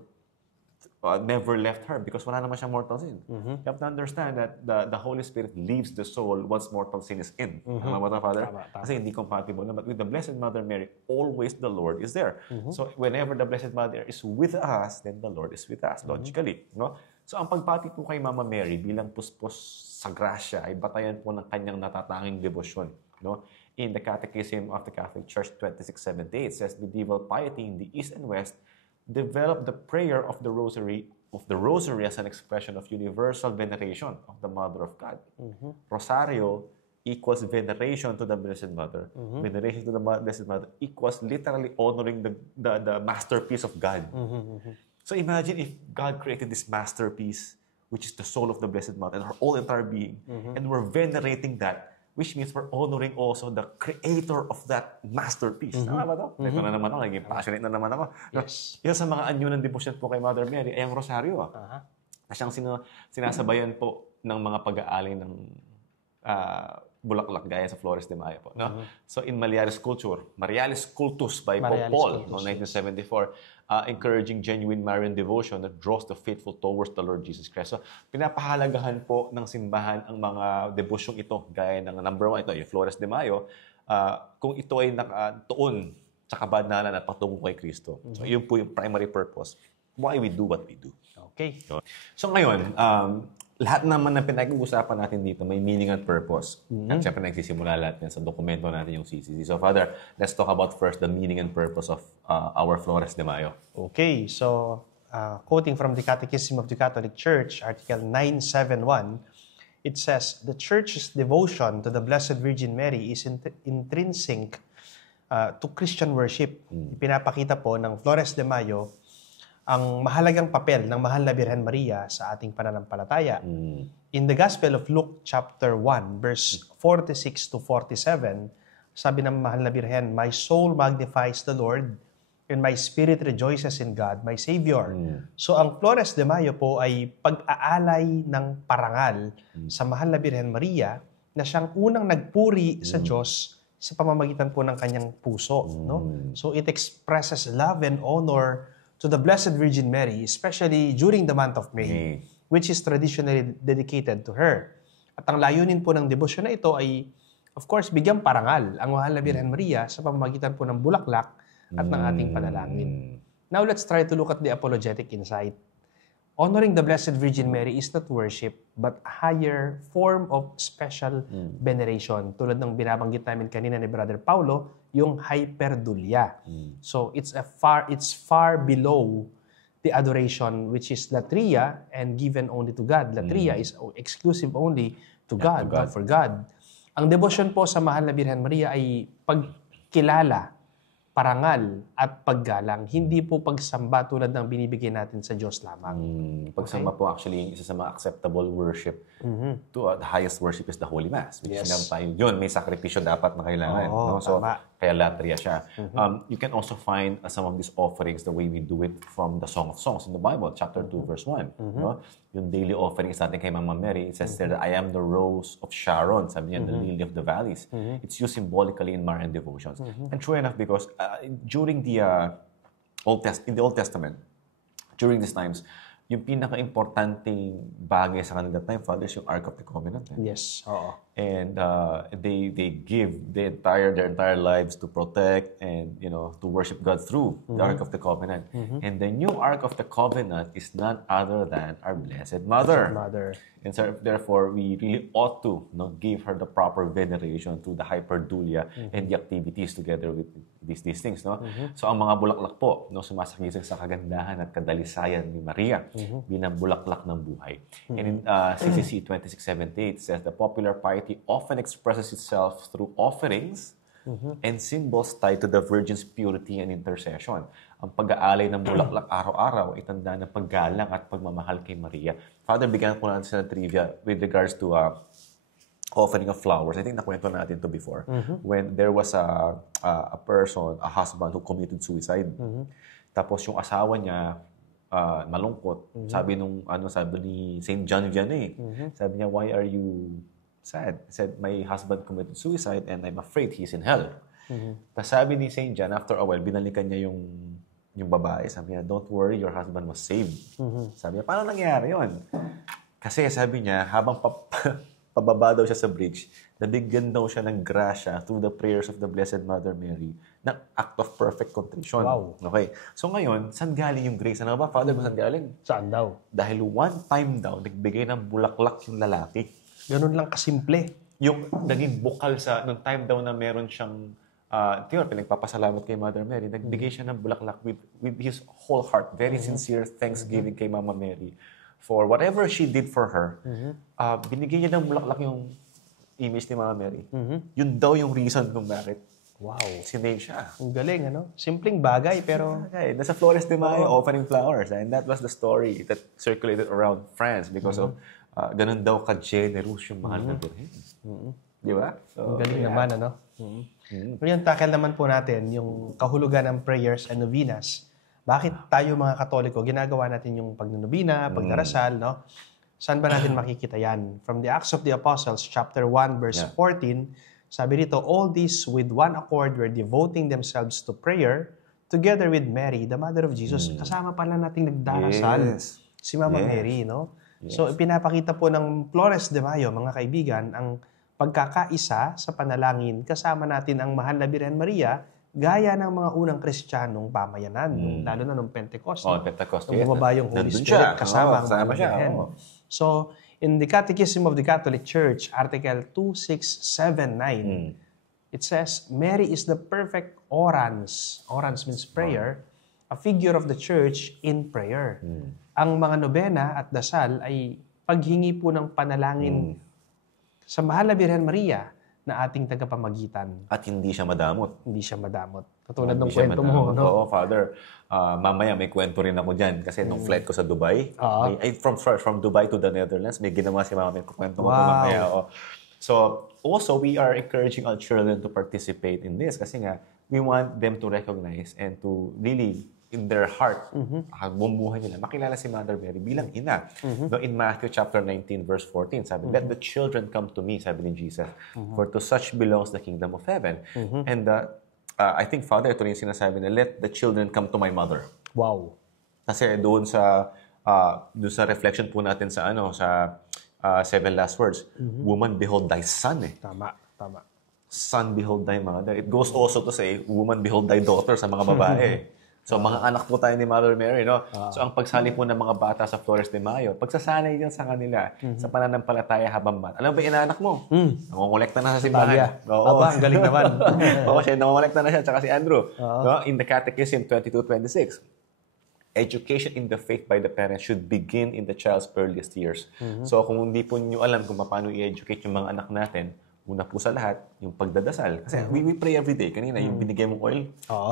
never left her because wala naman siyang mortal sin. You have to understand that the Holy Spirit leaves the soul once mortal sin is in. Tama ba ito, Father? Tama. Kasi hindi compatible na. But with the Blessed Mother Mary, always the Lord is there. So whenever the Blessed Mother is with us, then the Lord is with us, logically. No? So ang pagpati po kay Mama Mary bilang puspos sa grasya ay batayan po ng kanyang natatanging debosyon. No? In the Catechism of the Catholic Church 2678, it says medieval piety in the East and West developed the prayer of the Rosary as an expression of universal veneration of the Mother of God. Rosario equals veneration to the Blessed Mother. Veneration to the Blessed Mother equals literally honoring the masterpiece of God. So imagine if God created this masterpiece, which is the soul of the Blessed Mother and her whole entire being, and we're venerating that, which means we're honoring also the creator of that masterpiece. Tama ba ito? Ito na naman ako, naging passionate na naman ako. Yes. Isa sa mga anyo ng devotion po kay Mother Mary ay ang Rosario. Na siyang sinasabayan po ng mga pag-aali ng bulaklak gaya sa Flores de Mayo po. No? So in Marialis culture, Marialis cultus by Pope Paul, no, 1974, encouraging genuine Marian devotion that draws the faithful towards the Lord Jesus Christ. So pinapahalagahan po ng simbahan ang mga debosyong ito, gaya ng number 1, ito, yung Flores de Mayo, kung ito ay nakatuon sa kabanalan at patungo kay Kristo. So yun po yung primary purpose why we do what we do. Okay. So ngayon, lahat naman na pinag-uusapan natin dito may meaning at purpose. At syempre nagsisimula lahat yan sa dokumento natin yung CCC. So Father, let's talk about first the meaning and purpose of our Flores de Mayo. Okay, so quoting from the Catechism of the Catholic Church, Article 971, it says, the Church's devotion to the Blessed Virgin Mary is intrinsic to Christian worship. Pinapakita po ng Flores de Mayo ang mahalagang papel ng Mahal na Birhen Maria sa ating pananampalataya. In the Gospel of Luke chapter 1, verse 46 to 47, sabi ng Mahal na Birhen, my soul magnifies the Lord, and my spirit rejoices in God, my Savior. So ang Flores de Mayo po ay pag-aalay ng parangal sa Mahal na Birhen Maria na siyang unang nagpuri sa Diyos sa pamamagitan po ng kanyang puso. No? So it expresses love and honor to the Blessed Virgin Mary, especially during the month of May, which is traditionally dedicated to her. At ang layunin po ng debosyon na ito ay, of course, bigyang parangal ang Mahal na Birhen Maria sa pamamagitan po ng bulaklak at ng ating panalangin. Now, let's try to look at the apologetic insight. Honoring the Blessed Virgin Mary is not worship, but a higher form of special veneration. Tulad ng binabanggit namin kanina ni Brother Paulo, yung hyperdulia. So it's far below the adoration which is latria and given only to God. Latria is exclusive only to God, not for God. Ang devotion po sa Mahal na Birhen Maria ay pagkilala, parangal at paggalang, hindi po pagsamba tulad ng binibigay natin sa Diyos lamang. Pagsamba po actually isa sa mga acceptable worship to the highest worship is the Holy Mass. Which tayo, yun, may sakripisyo dapat na kailangan. No? So, kaya latria siya. You can also find some of these offerings the way we do it from the Song of Songs in the Bible, chapter 2, verse 1. No? Yung daily offerings natin kay Mama Mary, it says there that I am the rose of Sharon, sabi niya, the lily of the valleys. It's used symbolically in Marian devotions. And true enough, because during the in the Old Testament, during these times, yung pinaka-importanting bagay sa kanila time, Father, is yung Ark of the Covenant. Yes. And they give their entire lives to protect and to worship God through the Ark of the Covenant. And the new Ark of the Covenant is none other than our Blessed Mother. And so, therefore, we really ought to give her the proper veneration through the hyperdulia and the activities together with these things. No? So, ang mga bulaklak po, sumasagisag sa kagandahan at kadalisayan ni Maria bilang bulaklak ng buhay. And in CCC 2678 says, the popular piety often expresses itself through offerings and symbols tied to the Virgin's purity and intercession. Ang pag-aalay ng bulaklak araw-araw ay tanda ng paggalang at pagmamahal kay Maria. Father, bigyan ko natin sa trivia with regards to offering of flowers. I think nakwento natin to before. When there was a person, a husband who committed suicide. Tapos yung asawa niya, malungkot. Sabi ni St. John Vianney, sabi niya, why are you sad? He said, my husband committed suicide and I'm afraid he's in hell. Tapos sabi ni St. John, after a while, binalikan niya yung babae. Sabi niya, don't worry, your husband was saved. Sabi niya, paano nangyari yun? Kasi sabi niya, habang pababa daw siya sa bridge, nabigyan daw siya ng grasya through the prayers of the Blessed Mother Mary ng act of perfect contrition. Wow. Okay. So ngayon, saan galing yung grace? Ano ba, Father, kung saan galing? Saan daw? Dahil one time daw, nagbigay ng bulaklak yung lalaki. Ganun lang kasimple. Yung naging bukal nung time daw na meron siyang pinagpapasalamat kay Mother Mary, nagbigay siya ng bulaklak with his whole heart. Very sincere thanksgiving kay Mama Mary for whatever she did for her. Binigay niya ng bulaklak yung image ni Mama Mary. Yun daw yung reason kung bakit sinave siya. Ang galing, ano? Simpleng bagay, pero... Nasa Flores de Mayo, offering flowers. And that was the story that circulated around France because of ganun daw ka-generous yung mahal na Birhen. Di ba? So, ang galing naman, ano? Ngayon, tackle naman po natin yung kahulugan ng prayers and novenas. Bakit tayo mga Katoliko, ginagawa natin yung pagnunubina, pagdarasal, no? Saan ba natin makikita yan? From the Acts of the Apostles, chapter 1, verse 14, sabi dito, all these with one accord were devoting themselves to prayer together with Mary, the mother of Jesus. Kasama pala nating nagdarasal si Mama Mary, no? So, ipinapakita po ng Flores de Mayo, mga kaibigan, ang pagkakaisa sa panalangin, kasama natin ang mahal na Birhen Maria, gaya ng mga unang Kristiyanong pamayanan, lalo na nung Pentecost. Pentecost. Nung bumaba yung Holy Spirit, kasama ang mga Birhen. So, in the Catechism of the Catholic Church, Article 2679, it says, Mary is the perfect orans. Orans means prayer, a figure of the Church in prayer. Ang mga nobena at dasal ay paghingi po ng panalangin sa mahal na Birhen Maria na ating tagapamagitan. At hindi siya madamot. Hindi siya madamot. Katulad ng kwento mo, no? Oo, Father. Mamaya may kwento rin ako dyan. Kasi nung flight ko sa Dubai, from Dubai to the Netherlands, may ginawa si Mama. May kwento mo mamaya. So, also, we are encouraging our children to participate in this. Kasi nga, we want them to recognize and to really, in their heart, bumuhay nila, makilala si Mother Mary bilang ina. No, in Matthew chapter 19, verse 14, sabi, let the children come to me, sabi ni Jesus, for to such belongs the kingdom of heaven. And I think, Father, ito rin yung sinasabi na, let the children come to my mother. Wow. Kasi doon sa reflection po natin sa seven last words, woman, behold thy son. Tama. Son, behold thy mother. It goes also to say, woman, behold thy daughter sa mga babae. So, mga anak po tayo ni Mother Mary, no? So, ang pagsali po ng mga bata sa Flores de Mayo, pagsasanay yan sa kanila, sa pananampalataya habang bata. Alam ba, inaanak mo? Nangongolekta na sa simbahan. Aba, ang galing naman. Siya, nangongolekta na siya, tsaka si Andrew. No? In the Catechism 2226, education in the faith by the parents should begin in the child's earliest years. So, kung hindi po nyo alam kung paano i-educate yung mga anak natin, una po sa lahat, yung pagdadasal. Kasi we pray every day. Kanina, yung binigay mong oil,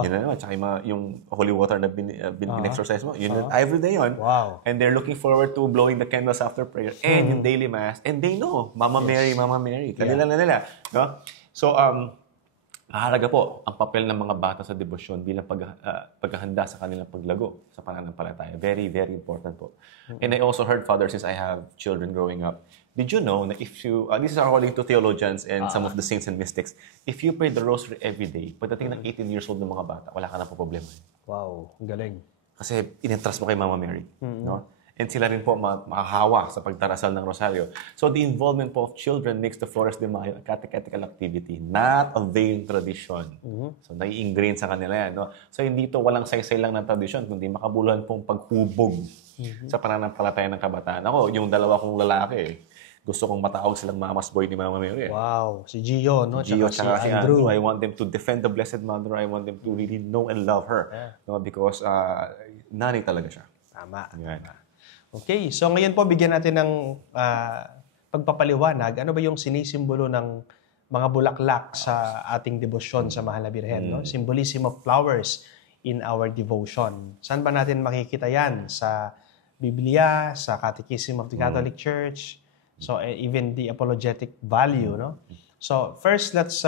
yun na naman. Tsaka yung holy water na bin-exercise mo, yun every day yun. Wow. And they're looking forward to blowing the candles after prayer. And yung daily mass. And they know, Mama Mary. Kanila na nila. No? So, mahalaga po ang papel ng mga bata sa debosyon bilang paghahanda sa kanilang paglago sa pananampalataya. Very, very important po. And I also heard, Father, since I have children growing up, did you know na if you, this is according to theologians and some of the saints and mystics, if you pray the rosary every day, pagdating ng 18 years old ng mga bata, wala ka na po problema. Wow, galing. Kasi in-entrust mo kay Mama Mary. No? And sila rin po makahawa sa pagdarasal ng rosaryo. So the involvement po of children makes the Flores de Mayo a catechetical activity, not a vain tradition. So nai-ingrain sa kanila yan. No? So hindi ito walang saysay lang ng tradisyon, kundi makabuluhan pong paghubog sa pananampalataya ng kabataan. Ako, yung dalawa kong lalaki, gusto kong matawag silang Mama's Boy ni Mama Mary. Wow. Si Gio, no? Gio, tsaka si Andrew. I want them to defend the Blessed Mother. I want them to really know and love her. No? Because nanay talaga siya. Tama. Yan. Okay. So ngayon po, bigyan natin ng pagpapaliwanag. Ano ba yung sinisimbolo ng mga bulaklak sa ating debosyon sa Mahal na Birhen? No? Symbolism of flowers in our devotion. Saan ba natin makikita yan? Sa Biblia, sa Catechism of the Catholic Church, so even the apologetic value, no? So first, let's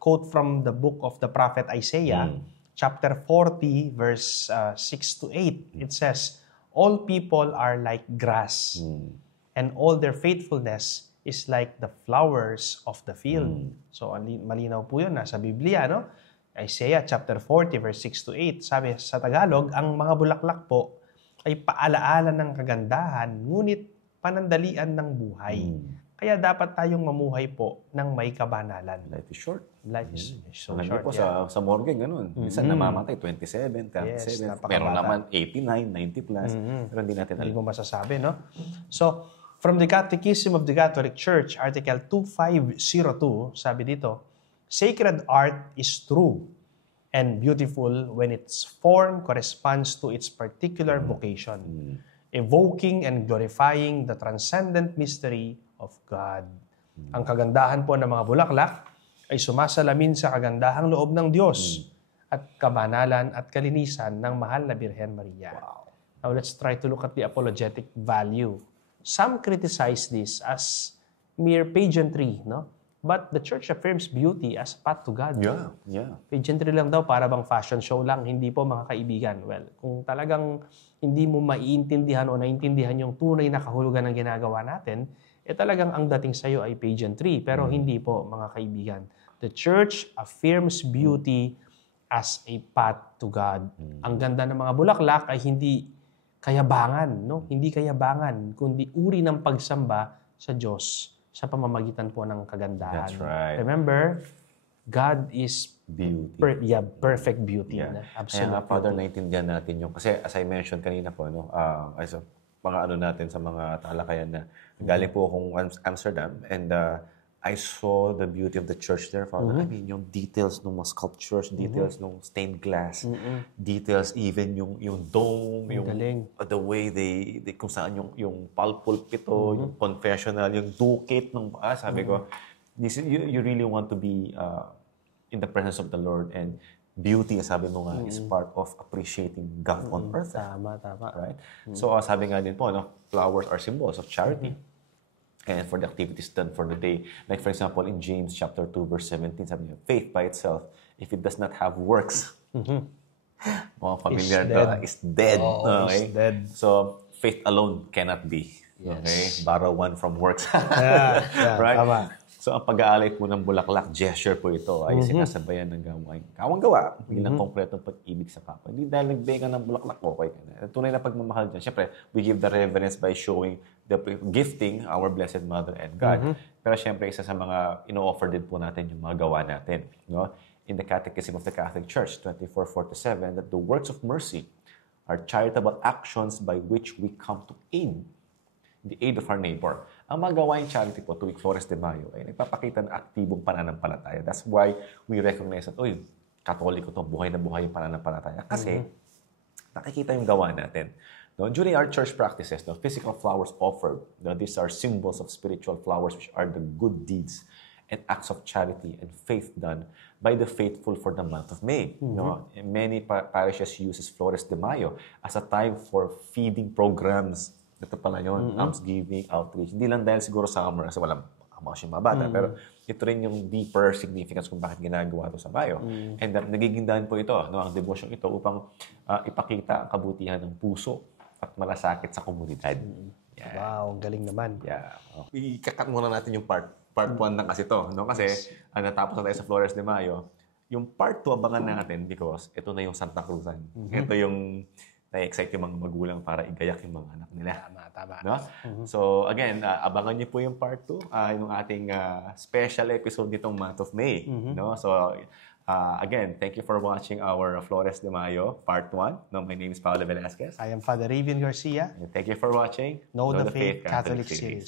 quote from the book of the prophet Isaiah, chapter 40, verse 6 to 8. It says, all people are like grass, and all their faithfulness is like the flowers of the field. So malinaw po yun, nasa Biblia, no? Isaiah chapter 40, verse 6 to 8. Sabi sa Tagalog, ang mga bulaklak po ay paalaala ng kagandahan, ngunit panandalian ng buhay. Kaya dapat tayong mamuhay po ng may kabanalan. Life is short. Life is so short. Po sa morgue, ganun. Minsan namamatay, 27, 37. Meron naman 89, 90 plus. Pero hindi natin alam. Hindi mo masasabi, no? So, from the Catechism of the Catholic Church, Article 2502, sabi dito, sacred art is true and beautiful when its form corresponds to its particular vocation, evoking and glorifying the transcendent mystery of God. Ang kagandahan po ng mga bulaklak ay sumasalamin sa kagandahang loob ng Diyos at kabanalan at kalinisan ng mahal na Birhen Maria. Wow. Now let's try to look at the apologetic value. Some criticize this as mere pageantry, no? But the church affirms beauty as path to God. Yeah. Pageantry lang daw, para bang fashion show lang. Hindi po, mga kaibigan. Well, kung talagang hindi mo maiintindihan o naintindihan yung tunay na kahulugan ng ginagawa natin, talagang ang dating sa'yo ay pageantry. Pero hindi po, mga kaibigan. The church affirms beauty as a path to God. Ang ganda ng mga bulaklak ay hindi kayabangan, no? Hindi kayabangan, kundi uri ng pagsamba sa Diyos sa pamamagitan po ng kagandahan. That's right. Remember, God is beauty. Perfect beauty. Yeah. Absolutely. Kaya Father, naintindihan natin yung, kasi as I mentioned kanina po, as a, mga natin sa mga talakayan na galing po akong Amsterdam, and I saw the beauty of the church there, Father. I mean, yung details ng mga sculptures, details ng stained glass, details even yung dome, yung the way they kung saan yung pulpito, yung confessional, yung ducat ng sabi ko, this you really want to be in the presence of the Lord, and beauty, sabi mo nga, is part of appreciating God on earth. Tama. Right? So, sabi nga din po, flowers are symbols of charity. And for the activities done for the day. Like, for example, in James chapter 2, verse 17, sabi niya, faith by itself, if it does not have works, mga familiar is dead. Is dead. So, faith alone cannot be. Yes. Okay? Borrow one from works. Right? Tama. So, ang pag-aalay po ng bulaklak, gesture po ito, ay sinasabayan ng gawang-gawa bilang kompletong pag-ibig sa kapwa. Hindi dahil nagbigay ka ng bulaklak, okay ka na. Tunay na pagmamahal dyan. Siyempre, we give the reverence by showing the gifting our Blessed Mother and God. Pero siyempre, isa sa mga ino-offer din po natin yung mga gawa natin. No? In the Catechism of the Catholic Church, 2447, that the works of mercy are charitable actions by which we come to aid the aid of our neighbor. Ang mga gawain charity po tuwing Flores de Mayo ay nagpapakita ng aktibong pananampalataya. That's why we recognize that, Katoliko to, buhay na buhay yung pananampalataya. Kasi nakikita yung gawa natin. No? During our church practices, physical flowers offered, these are symbols of spiritual flowers, which are the good deeds and acts of charity and faith done by the faithful for the month of May. No? Many parishes uses Flores de Mayo as a time for feeding programs. Ito pala yun, almsgiving, outreach. Hindi lang dahil siguro summer kasi walang mga bata. Pero ito rin yung deeper significance kung bakit ginagawa ito sa Mayo. And nagiging daan po ito, ang devotion ito upang ipakita ang kabutihan ng puso at malasakit sa komunidad. Yeah. Wow, galing naman. Yeah. Ikakat muna natin yung part 1 lang kasi ito. No? Kasi natapos na tayo sa Flores de Mayo. Yung part 2 abangan natin because ito na yung Santa Cruzan. Ito yung na-excite yung mga magulang para igayak yung mga anak nila. Tama. No? So, again, abangan niyo po yung part 2, yung ating special episode nitong month of May. No? So, again, thank you for watching our Flores de Mayo, part 1. No, my name is Paolo Velasquez. I am Father Ravian Garcia. And thank you for watching Know the Faith Catholic Series.